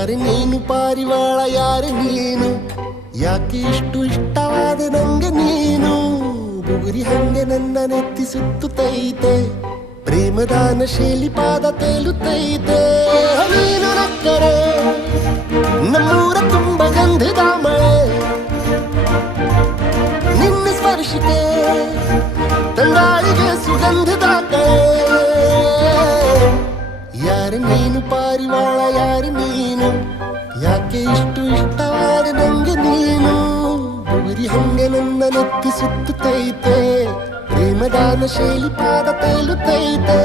ಯಾರೆ ನೀನು ಪಾರಿವಾಳ ಯಾರೆ ನೀನು ಯಾಕೆ ಇಷ್ಟು ಇಷ್ಟವಾದ ನಂಗೆ ನೀನು ಬುಗುರಿ ಹಂಗೆ ನನ್ನ ನೆತ್ತಿ ಸುತ್ತುತ್ತೈತೆ ಪ್ರೇಮದಾನ ಶೈಲಿ ಪಾದ ತೇಲುತ್ತೈತೆ ನೀನು ನಕ್ಕರೆ ನಮ್ಮೂರ ತುಂಬ ಗಂಧದ ಮಳೆ ನಿನ್ನ ಸ್ಪರ್ಶಕ್ಕೆ ತಂಗಾಳಿಗೆ ಸುಗಂಧದ ಕಳೆ ಯಾರೆ ನೀನು ಪಾರಿವಾಳ ಯಾರೆ ನೀನು ಯಾಕೆ ಇಷ್ಟು ಇಷ್ಟವಾದ ನಂಗೆ ನೀನು ಬುಗುರಿ ಹಂಗೆ ನನ್ನ ನೆತ್ತಿ ಸುತ್ತುತ್ತೈತೆ ಪ್ರೇಮದಾನ ಶೈಲಿ ಪಾದ ತೇಲುತ್ತೈತೆ